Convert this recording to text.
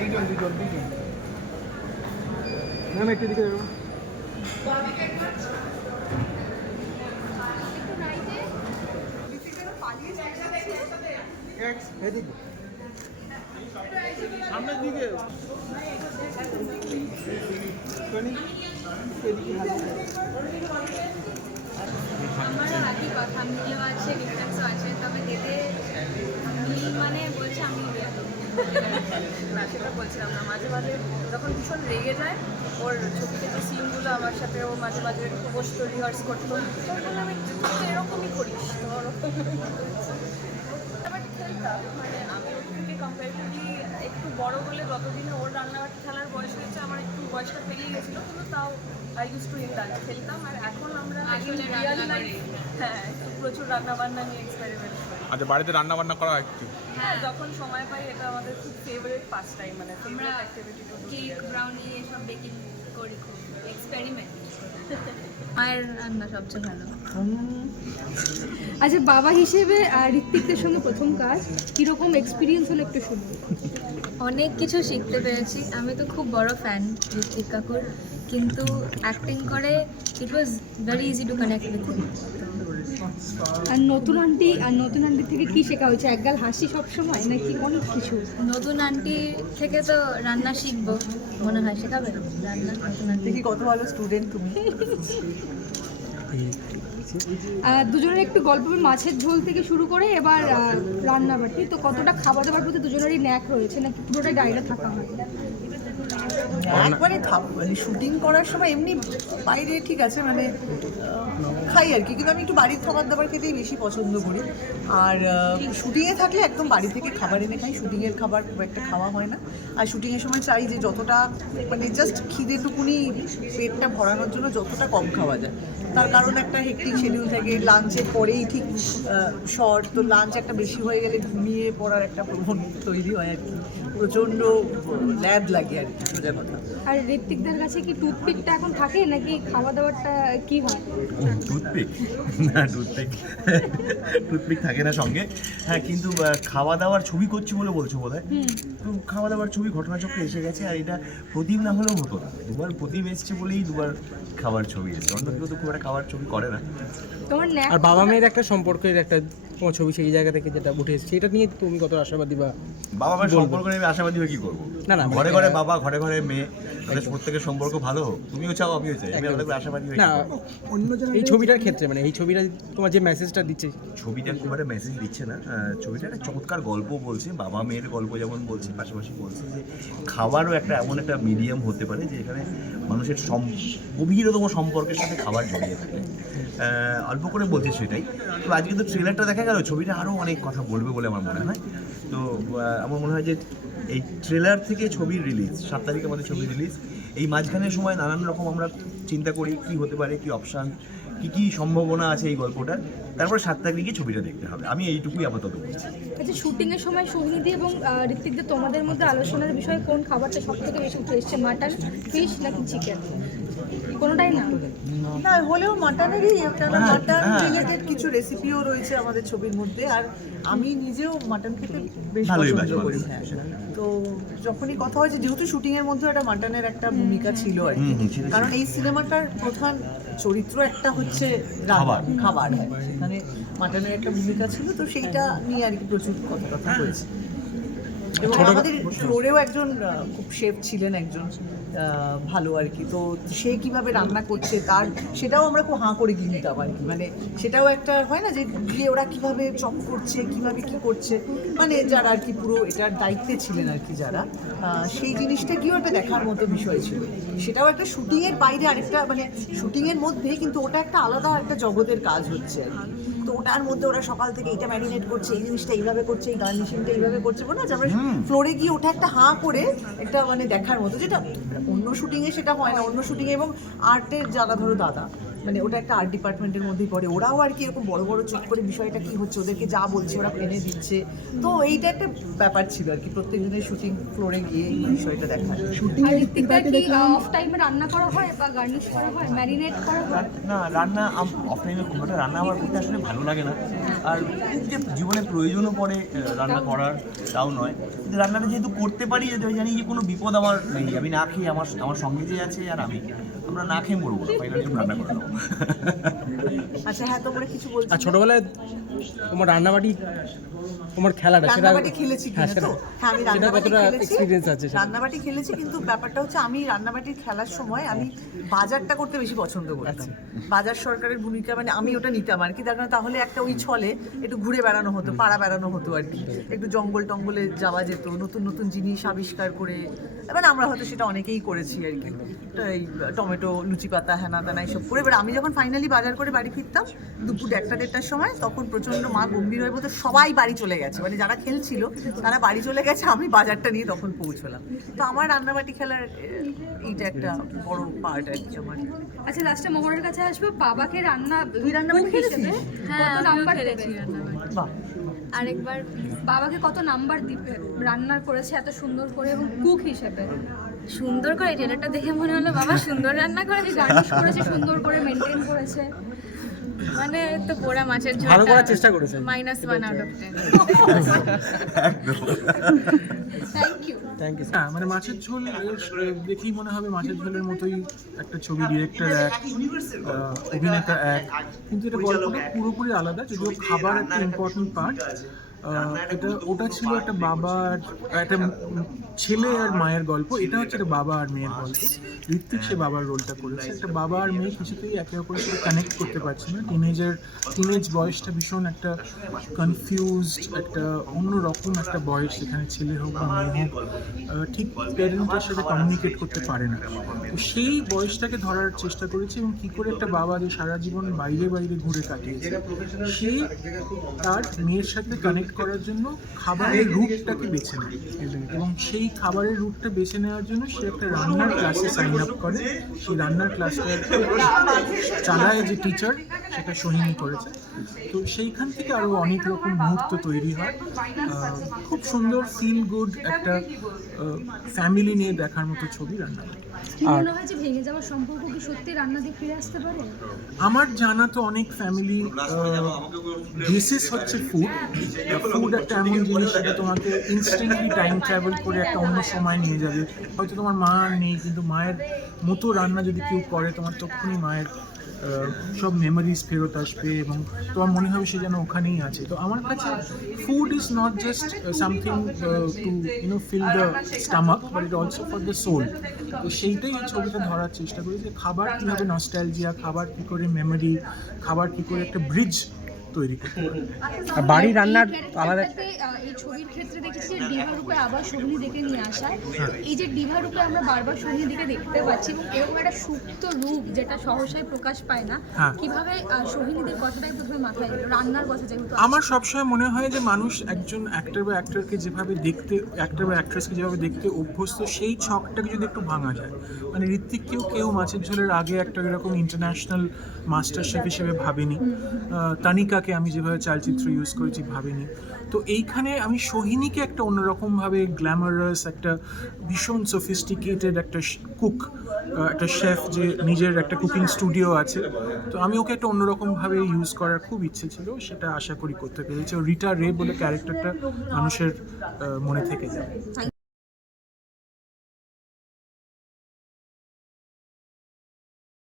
দুজন দুজন দুজন ম্যাম একটু দিকে যাব এদিকে। সামনের দিকে। আমারও একই কথা মিলও আছে ডিফারেন্সও আছে তবে এতে মিল মানে বলছে আমি না সেটা বলছিলাম না। মাঝে মাঝে যখন ভীষণ রেগে যায় ওর ছবিতে যে সিনগুলো আমার সাথে ও মাঝে মাঝে বসতো রিহার্স করতো তখন আমি এরকমই করিস ওরকম খেলতাম মানে আমি ওর থেকে কম্পারেটিভলি একটু বড় বলে যতদিনে ওর রান্নাবাটি খেলার বয়স হয়েছে আমার একটু বয়সটা পেরিয়ে গেছিল কিন্তু তাও আই ইউজ টু ইন্ডালজ খেলতাম। আর এখন আমরা হ্যাঁ একটু প্রচুর রান্না বান্না নিয়ে এক্সপেরিমেন্ট করি। আচ্ছা বাড়িতে রান্না বান্না করা হয় একটু হ্যাঁ যখন সময় পাই এটা আমাদের খুব ফেভারিট পাস টাইম মানে favourite activity to cake brownie এসব বেকিং করি খুব এক্সপেরিমেন্ট মায়ের রান্না সবচেয়ে ভালো। আচ্ছা বাবা হিসেবে ঋত্বিকদের সঙ্গে প্রথম কাজ কীরকম এক্সপিরিয়েন্স হলো একটু শুনব অনেক কিছু শিখতে পেরেছি। আমি তো খুব বড় ফ্যান ঋত্বিক কাকুর। কিন্তু অ্যাক্টিং করে it was very easy to connect with him আর নতুন আন্টি আর নতুন আন্টি থেকে কি শেখা হয়েছে? একগাল হাসি সব সময় নাকি অনেক কিছু? নতুন আন্টি থেকে তো রান্না শিখব মনে হয় শেখাবে রান্না নতুন আন্টি। দেখি কত ভালো স্টুডেন্ট তুমি। দুজনের একটু গল্প মাছের ঝোল থেকে শুরু করে এবার রান্নাবাটি। তো কতটা খাবার দাবার প্রতি দুজনেরই ন্যাক রয়েছে নাকি পুরোটাই ডাইরে থাকা হয়? একবারে মানে শুটিং করার সময় এমনি বাইরে, ঠিক আছে মানে খাই আর কি। কিন্তু আমি একটু বাড়ির খাবার দাবার খেতেই বেশি পছন্দ করি। আর শুটিংয়ে থাকলে একদম বাড়ি থেকে খাবার এনে খাই। শুটিংয়ের খাবার খুব একটা খাওয়া হয় না। আর শুটিংয়ের সময় চাই যে যতটা মানে জাস্ট খিদেটুকুনি পেটটা ভরানোর জন্য যতটা কম খাওয়া যায়। তার কারণ একটা হেক্টিক শিডিউল থাকে। লাঞ্চের পরেই ঠিক শর্ট তো লাঞ্চ একটা বেশি হয়ে গেলে ঘুমিয়ে পড়ার একটা প্রবণতা তৈরি হয় আর কি। প্রচণ্ড ল্যাদ লাগে আর কি সোজা কথা। আর ঋত্বিকদের কাছে কি টুথপিকটা এখন থাকে নাকি খাওয়া দাওয়াটা কি হয়? টুথপিক? না টুথপিক। টুথপিক থাকে না সঙ্গে। হ্যাঁ কিন্তু খাওয়া দাওয়ার ছবি করছি বলে বলছো বোধ হয় তো খাওয়া দাওয়ার ছবি ঘটনাচক্রে এসে গেছে আর এটা প্রদীপ না হলেও হতো না। দুবার প্রদীপ এসছে বলেই দুবার খাবার ছবি এসছে। অন্য কেউ তো খুব একটা খাবার ছবি করে না। তোমার আর বাবা মেয়ের একটা সম্পর্কের একটা তোমার ছবি সেই জায়গা থেকে যেটা উঠে এসেছে এটা নিয়ে তুমি কত আশাবাদী বা বাবা মায়ের সম্পর্ক নিয়ে আমি আশাবাদী হয়ে কি করব? না, না, ঘরে ঘরে বাবা ঘরে ঘরে মেয়ে তাদের প্রত্যেকের সম্পর্ক ভালো হোক। তুমিও চাও আমিও চাই। আমি অনেক আশাবাদী না করব? এই ছবিটার ক্ষেত্রে মানে এই ছবিটা তোমার যে মেসেজটা দিচ্ছে। ছবিটা খুব একটা মেসেজ দিচ্ছে না। ছবিটা একটা চমৎকার গল্প বলছে। বাবা মেয়ের গল্প যেমন বলছে পাশাপাশি বলছে যে খাবারও একটা এমন একটা মিডিয়াম হতে পারে যে এখানে মানুষের সম গভীরতম সম্পর্কের সাথে খাবার জড়িয়ে থাকে। অল্প করে বলছে সেটাই। তো আজকে তো ট্রেলারটা দেখা গেল, ছবিটা আরও অনেক কথা বলবে বলে আমার মনে হয়। তো আমার মনে হয় যে এই ট্রেলার থেকে ছবির রিলিজ সাত তারিখে আমাদের ছবি রিলিজ এই মাঝখানের সময় নানান রকম আমরা চিন্তা করি কি হতে পারে, কি অপশান কি কি সম্ভাবনা আছে এই গল্পটার। তারপরে সাত তারিখে ছবিটা দেখতে হবে। আমি এইটুকুই আপাতত বলছি। আচ্ছা শুটিংয়ের সময় সোহিনীদি এবং ঋত্বিকদের তোমাদের মধ্যে আলোচনার বিষয়ে কোন খাবারটা সব থেকে বেশি উঠে এসছে মাটন ফিশ নাকি চিকেন কোনোটাই না না হলেও মাটনেরই একটা হ্যাঁ, মাটন হ্যাঁ। রিলেটেড কিছু রেসিপিও রয়েছে আমাদের ছবির মধ্যে আর আমি নিজেও মাটন খেতে বেশ পছন্দ করি হ্যাঁ। তো যখনই কথা হয়েছে যেহেতু শুটিং এর মধ্যে একটা মাটনের একটা ভূমিকা ছিল আর কি। কারণ এই সিনেমাটার প্রধান চরিত্র একটা হচ্ছে খাবার। খাবার হ্যাঁ সেখানে মাটনের একটা ভূমিকা ছিল তো সেইটা নিয়ে আর কি প্রচুর কথা কথা হয়েছে এবং আমাদের ফ্লোরেও একজন খুব শেফ ছিলেন একজন ভালো আর কি। তো সে কীভাবে রান্না করছে তার সেটাও আমরা খুব হাঁ করে গিয়ে নিতাম আর কি। মানে সেটাও একটা হয় না যে গিয়ে ওরা কীভাবে চপ করছে কীভাবে কি করছে। মানে যারা আর কি পুরো এটার দায়িত্বে ছিলেন আর কি যারা সেই জিনিসটা গিয়েও একটা দেখার মতো বিষয় ছিল। সেটাও একটা শুটিংয়ের বাইরে আরেকটা মানে শুটিংয়ের মধ্যে কিন্তু ওটা একটা আলাদা একটা জগতের কাজ হচ্ছে আর কি। তো ওটার মধ্যে ওরা সকাল থেকে এটা ম্যারিনেট করছে এই জিনিসটা এইভাবে করছে এই গার্নিশিংটা এইভাবে করছে বলে যে আমরা ফ্লোরে গিয়ে ওঠা একটা হাঁ করে একটা মানে দেখার মতো যেটা অন্য শুটিংয়ে সেটা হয় না অন্য শুটিংয়ে এবং আর্টের যারা ধরো দাদা মানে ওটা একটা আর্ট ডিপার্টমেন্টের মধ্যেই পড়ে। ওরাও আর কি এরকম বড় বড় চোখ করে বিষয়টা কি হচ্ছে ওদেরকে যা বলছে ওরা এনে দিচ্ছে। তো এইটা একটা ব্যাপার ছিল আর কি প্রত্যেকদিনের শুটিং ফ্লোরে গিয়ে এই বিষয়টা দেখা। ঋত্বিকদা অফ টাইমে রান্না করা হয় বা গার্নিশ করা হয়? ম্যারিনেট করা হয়? না রান্না অফ টাইমে খুব একটা রান্না আমার করতে আসলে ভালো লাগে না। আর যে জীবনে প্রয়োজনও পড়ে রান্না করার তাও নয়। কিন্তু রান্নাটা যেহেতু করতে পারি যাতে জানি যে কোনো বিপদ আমার নেই। আমি না খেয়ে আমার আমার সঙ্গে যে আছে আর আমি। আমরা না খেয়ে মরবো না ফাইনাল রান্না করে আচ্ছা হ্যাঁ তোমরা কিছু বলছো আর ছোটবেলায় তোমার রান্নাবাটি তোমার খেলাটা সেটা রান্নাবাটি খেলেছি হ্যাঁ কিনা সেটা তো? হ্যাঁ আমি রান্নাবাটি খেলেছি। আছে? রান্নাবাটি খেলেছি কিন্তু ব্যাপারটা হচ্ছে আমি রান্নাবাটির খেলার সময় আমি বাজারটা করতে বেশি পছন্দ করতাম। আচ্ছা। বাজার সরকারের ভূমিকা মানে আমি ওটা নিতাম আর কি। তার কারণ তাহলে একটা ওই ছলে একটু ঘুরে বেড়ানো হতো পাড়া বেড়ানো হতো আর কি। একটু জঙ্গল টঙ্গলে যাওয়া যেত নতুন নতুন জিনিস আবিষ্কার করে। মানে আমরা হয়তো সেটা অনেকেই করেছি আর কি। এই টমেটো লুচি পাতা হ্যানা তানা এইসব করে। এবার আমি যখন ফাইনালি বাজার করে বাড়ি ফিরতাম দুপুর একটা দেড়টার সময় তখন প্রচণ্ড মা গম্ভীর হয়ে বলতো সবাই বাড়ি চলে গেছে। মানে যারা খেলছিল তারা বাড়ি চলে গেছে আমি বাজারটা নিয়ে তখন পৌঁছলাম। তো আমার রান্নাবাটি খেলার এইটা একটা বড় পার্ট আর কি আমার। আচ্ছা লাস্টে মোহনের কাছে আসব। বাবাকে রান্না তুই রান্নাবাটি খেলেছিস? হ্যাঁ কত নাম্বার খেলেছি রান্নাবাটি। আরেকবার বাবাকে কত নাম্বার দিবে? রান্না করেছে এত সুন্দর করে এবং কুক হিসেবে। সুন্দর করে ট্রেলারটা দেখে মনে হলো বাবা সুন্দর রান্না করেছে। গার্নিশ করেছে সুন্দর করে মেনটেন করেছে। মানে তো পোড়া মাছের ঝোল ভালো করার চেষ্টা করেছে। Minus 1 out of 10 thank you thank you হ্যাঁ মানে মাছের ঝোল দেখি মনে হবে মাছের ঝোলের মতোই একটা ছবি ডিরেক্টর এক অভিনেতা এক। কিন্তু এটা গল্পটা পুরোপুরি আলাদা যদিও খাবার একটা ইম্পর্টেন্ট পার্ট এটা ওটা ছিল একটা বাবা একটা ছেলে আর মায়ের গল্প এটা হচ্ছে একটা বাবা আর মেয়ের গল্প। ঋত্বিক সে বাবার রোলটা করেছে। একটা বাবা আর মেয়ে কিছুতেই একে অপরের সাথে কানেক্ট করতে পারছে না। টিনেজের টিনেজ বয়সটা ভীষণ একটা কনফিউজড একটা অন্যরকম একটা বয়স যেখানে ছেলে হোক বা মেয়ে হোক ঠিক প্যারেন্টের সাথে কমিউনিকেট করতে পারে না। তো সেই বয়সটাকে ধরার চেষ্টা করেছে এবং কী করে একটা বাবা যে সারা জীবন বাইরে বাইরে ঘুরে কাটিয়েছে সে তার মেয়ের সাথে কানেক্ট করার জন্য খাবারের রুটটাকে বেছে নেয়। এবং সেই খাবারের রুটটা বেছে নেওয়ার জন্য সে একটা রান্নার ক্লাসে সাইন আপ করে। সেই রান্নার ক্লাসটা চালায় যে টিচার সেটা সোহিনী করেছে। তো সেইখান থেকে আরও অনেক রকম মুহূর্ত তৈরি হয়। খুব সুন্দর ফিল গুড একটা ফ্যামিলি নিয়ে দেখার মতো ছবি রান্না কি যে ভেঙে যাওয়ার সম্পর্ক কি সত্যি রান্না দিয়ে ফিরে আসতে পারে? আমার জানা তো অনেক ফ্যামিলি বেসিস হচ্ছে ফুড ফুড একটা এমন জিনিস যেটা তোমাকে ইনস্ট্যান্টলি টাইম ট্রাভেল করে একটা অন্য সময় নিয়ে যাবে। হয়তো তোমার মা আর নেই কিন্তু মায়ের মতো রান্না যদি কেউ করে তোমার তখনই মায়ের সব মেমোরিজ ফেরত আসবে এবং তোমার মনে হবে সে যেন ওখানেই আছে। তো আমার কাছে food is not just something to you know fill the stomach but it also for the soul তো সেইটাই এই ছবিটা ধরার চেষ্টা করি যে খাবার কীভাবে নস্টাইলজিয়া খাবার কী করে মেমোরি খাবার কী করে একটা ব্রিজ তৈরি। করতে পারে আর রান্নার আলাদা এই ছবির ক্ষেত্রে দেখেছি যে আবার সোহিনী দেখে নিয়ে আসা। এই যে আমরা বারবার সোহিনী দিকে দেখতে পাচ্ছি এবং এরকম একটা সুপ্ত রূপ যেটা সহসায় প্রকাশ পায় না হ্যাঁ। কীভাবে সোহিনীদের কথাটাই প্রথমে মাথায় এলো রান্নার কথা যেহেতু আমার সবসময় মনে হয় যে মানুষ একজন অ্যাক্টর বা অ্যাক্টরকে যেভাবে দেখতে অ্যাক্টর বা অ্যাক্ট্রেসকে যেভাবে দেখতে অভ্যস্ত সেই ছকটাকে যদি একটু ভাঙা যায় মানে ঋত্বিককেও কেউ মাছের ঝোলের আগে একটা এরকম ইন্টারন্যাশনাল মাস্টার শেফ হিসেবে ভাবিনি। আহ, তানিকাকে আমি যেভাবে চালচিত্র ইউজ করেছি ভাবিনি। তো এইখানে আমি সোহিনীকে একটা অন্যরকমভাবে গ্ল্যামারাস একটা ভীষণ সফিস্টিকেটেড একটা কুক একটা শেফ যে নিজের একটা কুকিং স্টুডিও আছে। তো আমি ওকে একটা অন্যরকমভাবে ইউজ করার খুব ইচ্ছে ছিল, সেটা আশা করি করতে পেরেছি। রিটা রে বলে ক্যারেক্টারটা মানুষের মনে থেকে যাবে